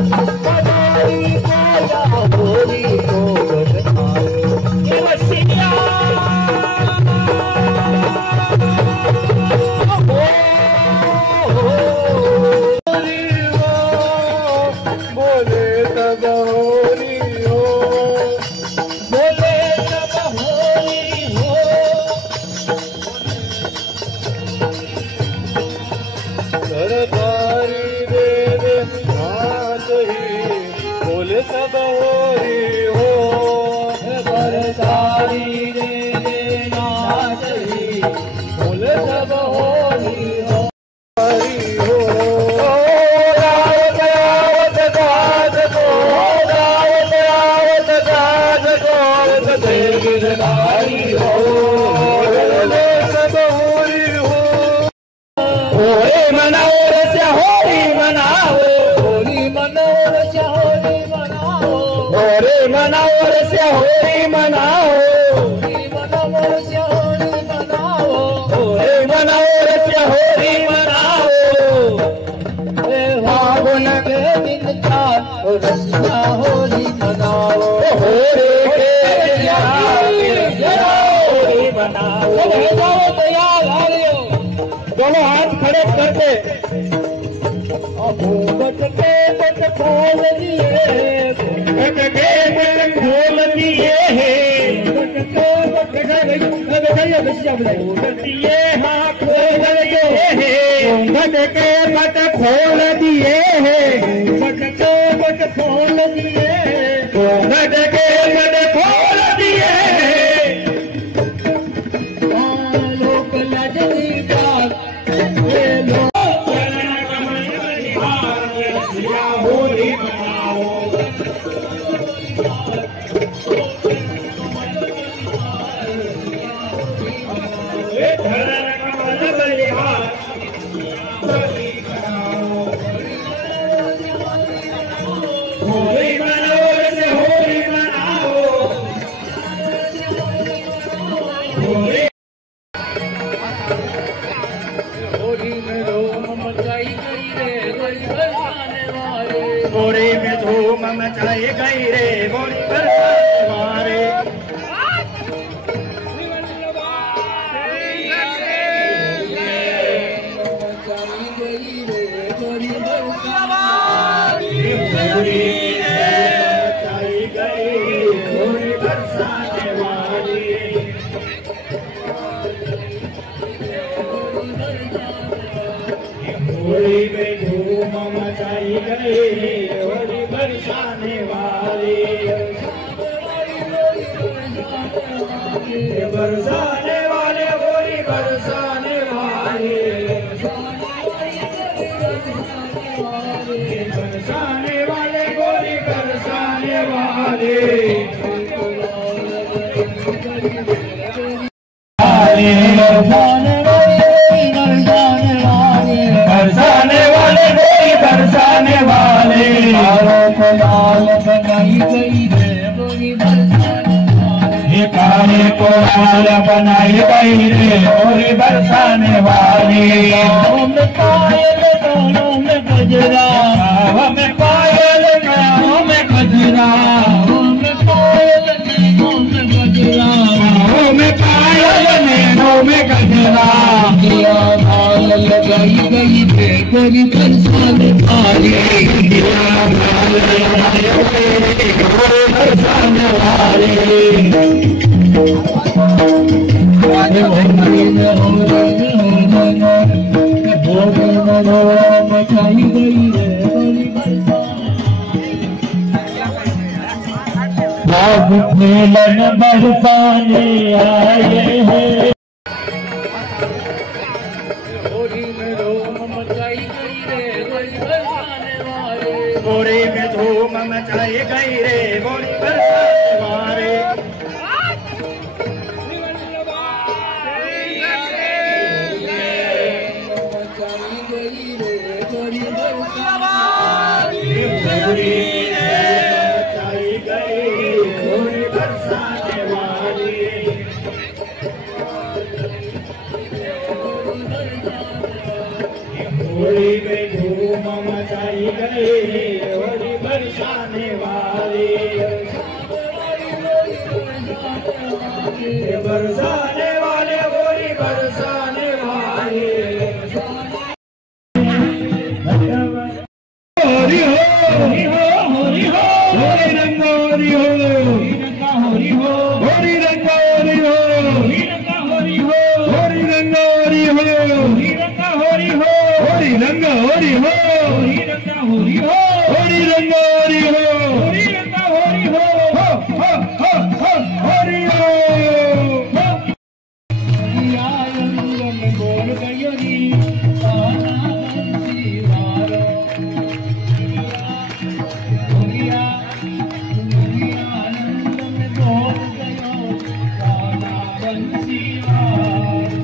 मनाई माया होली को बताओ ये बसिया बोले तब होली हो बोले तब होली हो सरदारी दे दे नाच ही बोले तब होली हो सरदारी दे दे नाच ही बोले तब होली हो हरी हो गिरधारी हो होली मनाओ रचा होली मनाओ होली मनाओ रचा होली मनाओ होली मनाओ रचा होली मनाओ होली मनाओ रचा होली मनाओ होली मनाओ रचा होली मनाओ फागुन के दिन चार रसिया होली मनाओ होली दोनों हाथ खड़े करके घूंघट के बट खोल दिए घूंघट के बट खोल दिए दिए हाँ खोल दिए घूंघट के बट खोल दिए घूंघट के बट खोल दिए घूंघट के बट खोल दिए होली में धूम मचाई गई रे होली बरसाने वाले होली में धूम मचाई गई होली बरसाने वाली बरसाने वाले होली बरसाने वाले बरसाने वाले होली बरसाने वाले बरसाने वाले होली बरसाने वाले लाल बनाई गई रे होली बरसाने वाले काले को लाल बनाई गई रे होली बरसाने वाले में पायल कानों में गजरा में पायल कानों में गजरा में पायल नैनों में गजरा में पायल नैनों में गजरा लगाई गई थे गोरी बरसाने वाली बरसाने वाले मचाई गई रे मिलन बरसाने आए हैं होली में धूम मचाई गई रे होली बरसाने वाले होली में धूम मचाई गई होली बरसाने वाली बरसाने वाले होली बरसाने वाली होरी हो होरी हो होरी हो होरी रंग होरी हो होरी हो होरी रंग होरी हो होरी रंग होरी हो होरी रंग होरी हो होरी रंग होरी हो होरी रंग होरी हो होरी रंग होरी हो होरी रंग होरी हो होरी रंग होरी हो हो हो हो होरी हो या रंग में बोल गयो नी ताना बंसी वारो होरिया होरिया आनंद में बोल गयो ताना बंसी वारो